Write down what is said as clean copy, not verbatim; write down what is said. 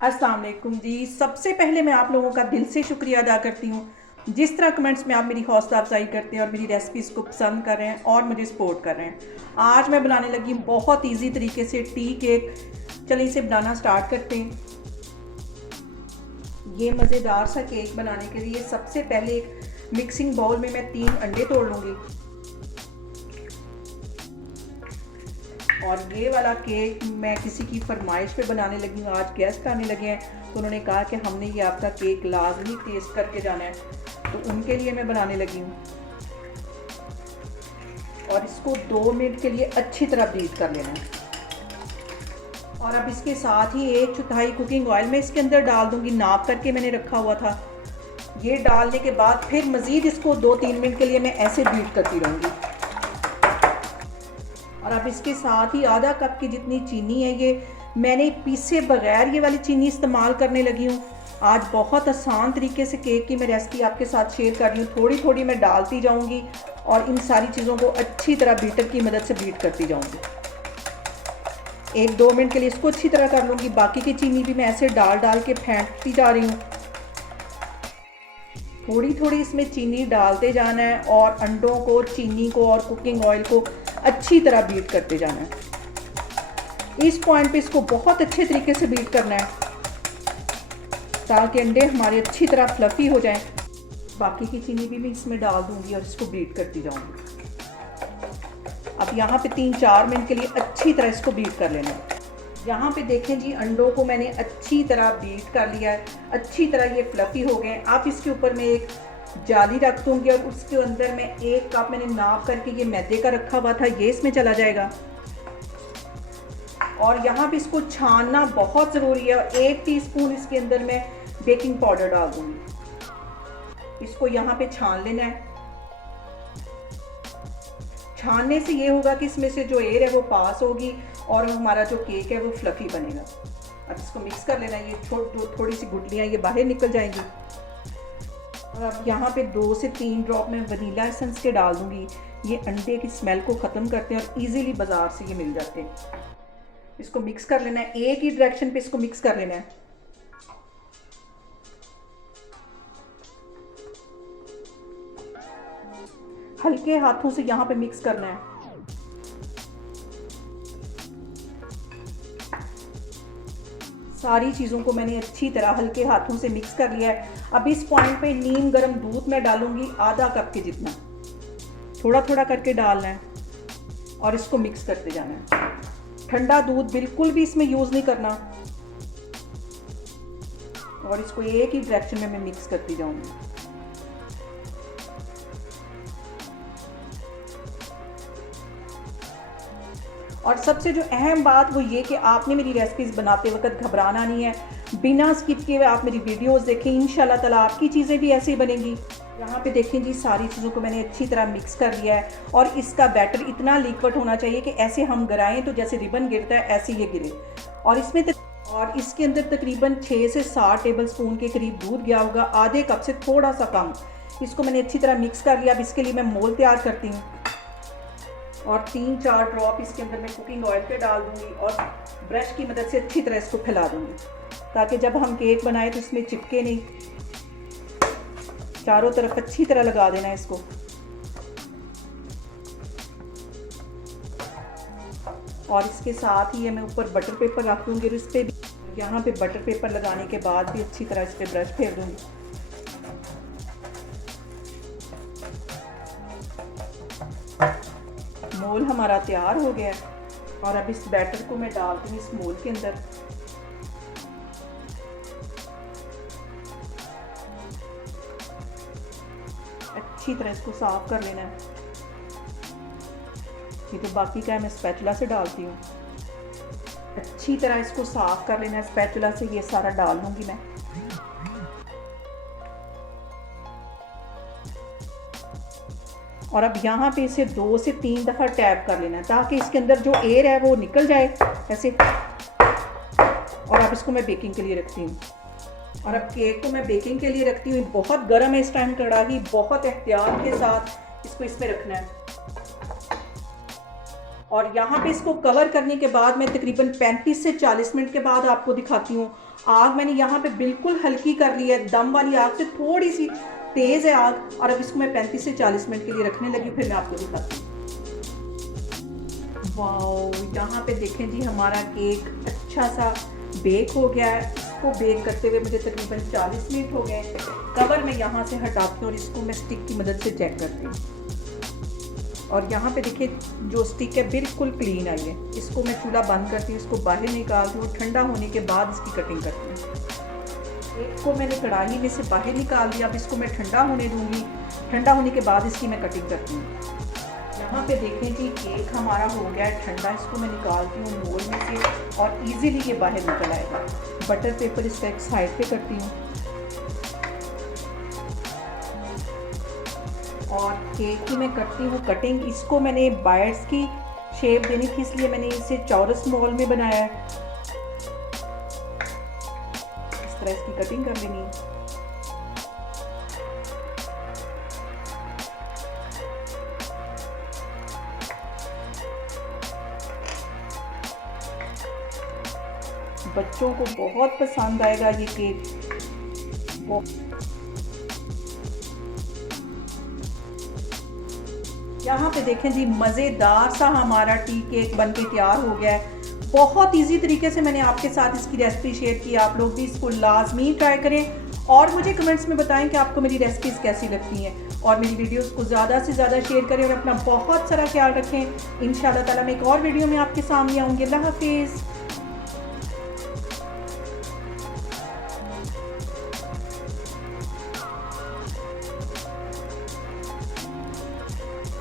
अस्सलाम वालेकुम जी। सबसे पहले मैं आप लोगों का दिल से शुक्रिया अदा करती हूँ जिस तरह कमेंट्स में आप मेरी हौसला अफजाई करते हैं और मेरी रेसिपीज़ को पसंद कर रहे हैं और मुझे सपोर्ट कर रहे हैं। आज मैं बनाने लगी हूँ बहुत इजी तरीके से टी केक। चलिए इसे बनाना स्टार्ट करते हैं। ये मज़ेदार सा केक बनाने के लिए सबसे पहले एक मिक्सिंग बाउल में मैं 3 अंडे तोड़ लूँगी। और ये वाला केक मैं किसी की फरमाइश पे बनाने लगी हूँ। आज गेस्ट आने लगे हैं तो उन्होंने कहा कि हमने ये आपका केक लाजमी टेस्ट करके जाना है, तो उनके लिए मैं बनाने लगी हूँ। और इसको 2 मिनट के लिए अच्छी तरह बीट कर लेना है। और अब इसके साथ ही 1/4 कुकिंग ऑयल मैं इसके अंदर डाल दूँगी, नाप करके मैंने रखा हुआ था। ये डालने के बाद फिर मज़ीद इसको 2-3 मिनट के लिए मैं ऐसे बीट करती रहूँगी। और अब इसके साथ ही आधा कप की जितनी चीनी है ये मैंने पीसे बगैर ये वाली चीनी इस्तेमाल करने लगी हूँ। आज बहुत आसान तरीके से केक की मैं रेसिपी आपके साथ शेयर कर रही हूँ। थोड़ी थोड़ी मैं डालती जाऊँगी और इन सारी चीज़ों को अच्छी तरह बीटर की मदद से बीट करती जाऊँगी। 1-2 मिनट के लिए इसको अच्छी तरह कर लूँगी। बाकी की चीनी भी मैं ऐसे डाल डाल के फेंटती जा रही हूँ। थोड़ी थोड़ी इसमें चीनी डालते जाना है और अंडों को, चीनी को और कुकिंग ऑयल को अच्छी तरह बीट करते जाना है। इस पॉइंट पे इसको बहुत अच्छे तरीके से बीट करना है ताकि अंडे हमारे अच्छी तरह फ्लफी हो जाएं। बाकी की चीनी भी मैं इसमें डाल दूंगी और इसको बीट करती जाऊंगी। अब यहाँ पे 3-4 मिनट के लिए अच्छी तरह इसको बीट कर लेना है। यहाँ पे देखें जी, अंडों को मैंने अच्छी तरह बीट कर लिया है, अच्छी तरह ये फ्लफी हो गए। अब इसके ऊपर मैं एक जाली रख दूँगी और उसके अंदर मैं 1 कप मैंने नाप करके ये मैदे का रखा हुआ था, ये इसमें चला जाएगा। और यहाँ पे इसको छानना बहुत ज़रूरी है और 1 टीस्पून इसके अंदर मैं बेकिंग पाउडर डाल दूँगी। इसको यहाँ पे छान लेना है। छानने से ये होगा कि इसमें से जो एयर है वो पास होगी और हमारा जो केक है वो फ्लफी बनेगा। अब इसको मिक्स कर लेना है। ये थोड़ी सी गुठलियाँ ये बाहर निकल जाएंगी। और अब यहाँ पे 2 से 3 ड्रॉप मैं वनीला एसेंस के डाल दूँगी। ये अंडे की स्मेल को ख़त्म करते हैं और इजीली बाज़ार से ये मिल जाते हैं। इसको मिक्स कर लेना है, एक ही डायरेक्शन पे इसको मिक्स कर लेना है। हल्के हाथों से यहाँ पे मिक्स करना है। सारी चीज़ों को मैंने अच्छी तरह हल्के हाथों से मिक्स कर लिया है। अब इस पॉइंट पे नीम गर्म दूध मैं डालूंगी, आधा कप के जितना। थोड़ा थोड़ा करके डालना है और इसको मिक्स करते जाना है। ठंडा दूध बिल्कुल भी इसमें यूज़ नहीं करना। और इसको एक ही डायरेक्शन में मैं मिक्स करती जाऊंगी। और सबसे जो अहम बात वो ये कि आपने मेरी रेसिपीज़ बनाते वक्त घबराना नहीं है। बिना स्किप किए हुए आप मेरी वीडियोस देखें, इंशाल्लाह ताला आपकी चीज़ें भी ऐसे ही बनेंगी। यहाँ पे देखें जी, सारी चीज़ों को मैंने अच्छी तरह मिक्स कर लिया है और इसका बैटर इतना लिक्विड होना चाहिए कि ऐसे हम गिराएं तो जैसे रिबन गिरता है ऐसे ये गिरे। और इसके अंदर तकरीबन 6 से 7 टेबल स्पून के करीब दूध गया होगा, आधे कप से थोड़ा सा कम। इसको मैंने अच्छी तरह मिक्स कर लिया। अब इसके लिए मैं मोल तैयार करती हूँ और 3-4 ड्रॉप इसके अंदर मैं कुकिंग ऑयल पे डाल दूँगी और ब्रश की मदद से अच्छी तरह इसको फैला दूँगी ताकि जब हम केक बनाएं तो इसमें चिपके नहीं। चारों तरफ अच्छी तरह लगा देना है इसको। और इसके साथ ही मैं ऊपर बटर पेपर रख दूँगी और इस पर भी, यहाँ पे बटर पेपर लगाने के बाद भी अच्छी तरह इस पर ब्रश फेर दूँगी। मोल हमारा तैयार हो गया है और अब इस बैटर को मैं डालती हूँ इस मोल के अंदर। अच्छी तरह इसको साफ कर लेना है। ये तो बाकी का है, मैं स्पैचुला से डालती हूँ। अच्छी तरह इसको साफ कर लेना है स्पैचुला से। ये सारा डाल लूँगी मैं। और अब यहाँ पे इसे 2 से 3 दफ़ा टैप कर लेना है ताकि इसके अंदर जो एयर है वो निकल जाए ऐसे। और अब इसको मैं बेकिंग के लिए रखती हूँ। और अब केक को मैं बेकिंग के लिए रखती हूँ। बहुत गर्म है इस टाइम कढ़ाई, बहुत एहतियात के साथ इसको इसमें रखना है। और यहाँ पे इसको कवर करने के बाद मैं तकरीबन 35 से 40 मिनट के बाद आपको दिखाती हूँ। आग मैंने यहाँ पे बिल्कुल हल्की कर ली है, दम वाली आग से थोड़ी सी तेज़ है आग। और अब इसको मैं 35 से 40 मिनट के लिए रखने लगी, फिर मैं आपको दिखाती हूँ। वाओ, यहाँ पे देखें जी हमारा केक अच्छा सा बेक हो गया है। इसको बेक करते हुए मुझे तकरीबन 40 मिनट हो गए। कवर मैं यहाँ से हटाती हूँ और इसको मैं स्टिक की मदद से चेक करती हूँ। और यहाँ पे देखिए जो स्टिक है बिल्कुल क्लीन आई है। इसको मैं चूल्हा बंद करती हूँ, इसको बाहर निकालती हूँ, ठंडा होने के बाद इसकी कटिंग करती हूँ। केक को मैंने कढ़ाई में से बाहर निकाल दिया, अब इसको मैं ठंडा होने दूँगी। ठंडा होने के बाद इसकी मैं कटिंग करती हूँ। यहाँ पे देखें जी केक हमारा हो गया है ठंडा। इसको मैं निकालती हूँ मोल्ड में से और इजीली ये बाहर निकल आएगा। बटर पेपर इसका एक साइड पे करती हूँ और केक की मैं करती हूँ कटिंग। इसको मैंने बाइट्स की शेप देनी थी, इसलिए मैंने इसे चौरस मोल्ड में बनाया है। इस तरह इसकी कटिंग कर लेनी है। बच्चों को बहुत पसंद आएगा ये केक। यहाँ पे देखें जी मज़ेदार सा हमारा टी केक बनके तैयार हो गया है। बहुत इजी तरीके से मैंने आपके साथ इसकी रेसिपी शेयर की। आप लोग भी इसको लाजमी ट्राई करें और मुझे कमेंट्स में बताएं कि आपको मेरी रेसिपीज़ कैसी लगती हैं। और मेरी वीडियोस को ज़्यादा से ज़्यादा शेयर करें और अपना बहुत सारा ख्याल रखें। इंशाल्लाह ताला मैं एक और वीडियो में आपके सामने आऊँगी। अल्लाह हाफिज़।